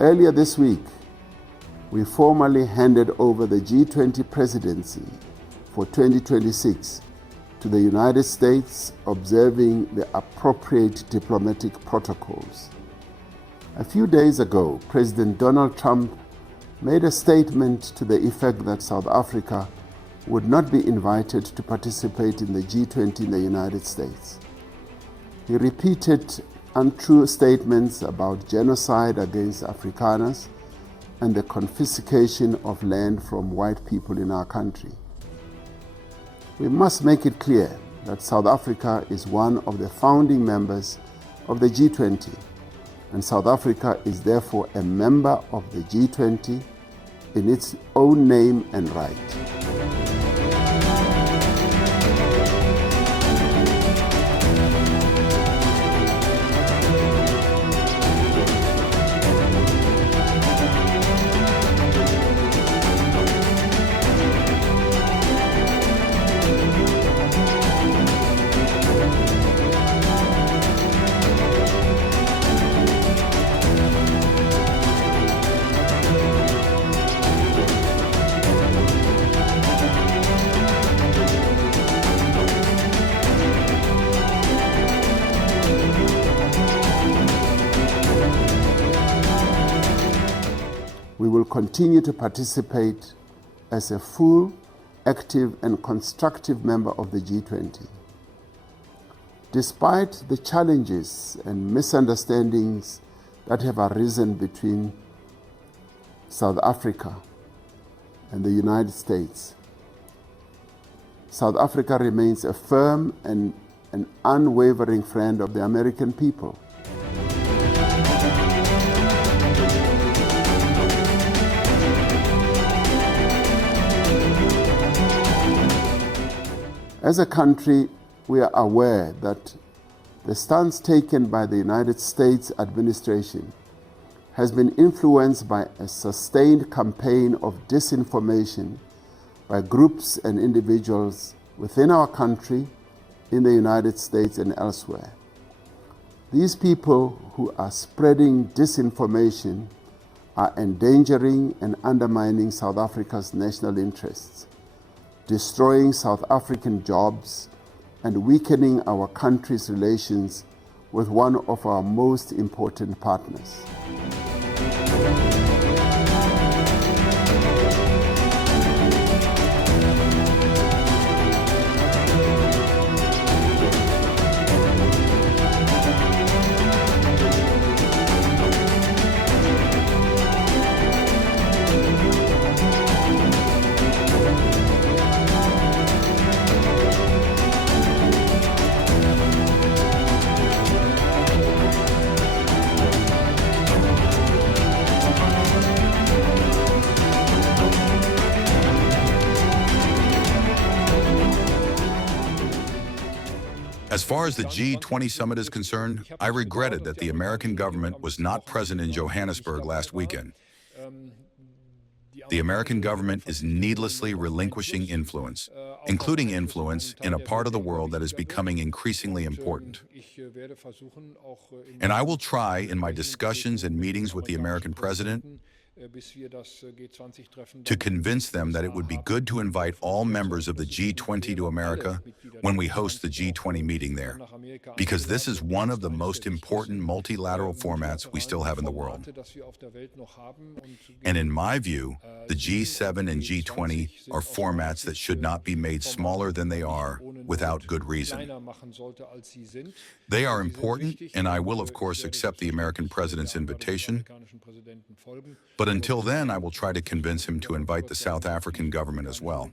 Earlier this week, we formally handed over the G20 presidency for 2026 to the United States, observing the appropriate diplomatic protocols. A few days ago, President Donald Trump made a statement to the effect that South Africa would not be invited to participate in the G20 in the United States. He repeated untrue statements about genocide against Afrikaners and the confiscation of land from white people in our country. We must make it clear that South Africa is one of the founding members of the G20, and South Africa is therefore a member of the G20 in its own name and right. We will continue to participate as a full, active, and constructive member of the G20. Despite the challenges and misunderstandings that have arisen between South Africa and the United States, South Africa remains a firm and an unwavering friend of the American people. As a country, we are aware that the stance taken by the United States administration has been influenced by a sustained campaign of disinformation by groups and individuals within our country, in the United States, and elsewhere. These people who are spreading disinformation are endangering and undermining South Africa's national interests, destroying South African jobs, and weakening our country's relations with one of our most important partners. As far as the G20 summit is concerned, I regretted that the American government was not present in Johannesburg last weekend. The American government is needlessly relinquishing influence, including influence in a part of the world that is becoming increasingly important. And I will try in my discussions and meetings with the American president to convince them that it would be good to invite all members of the G20 to America when we host the G20 meeting there, because this is one of the most important multilateral formats we still have in the world. And in my view, the G7 and G20 are formats that should not be made smaller than they are without good reason. They are important, and I will, of course, accept the American president's invitation. But until then, I will try to convince him to invite the South African government as well.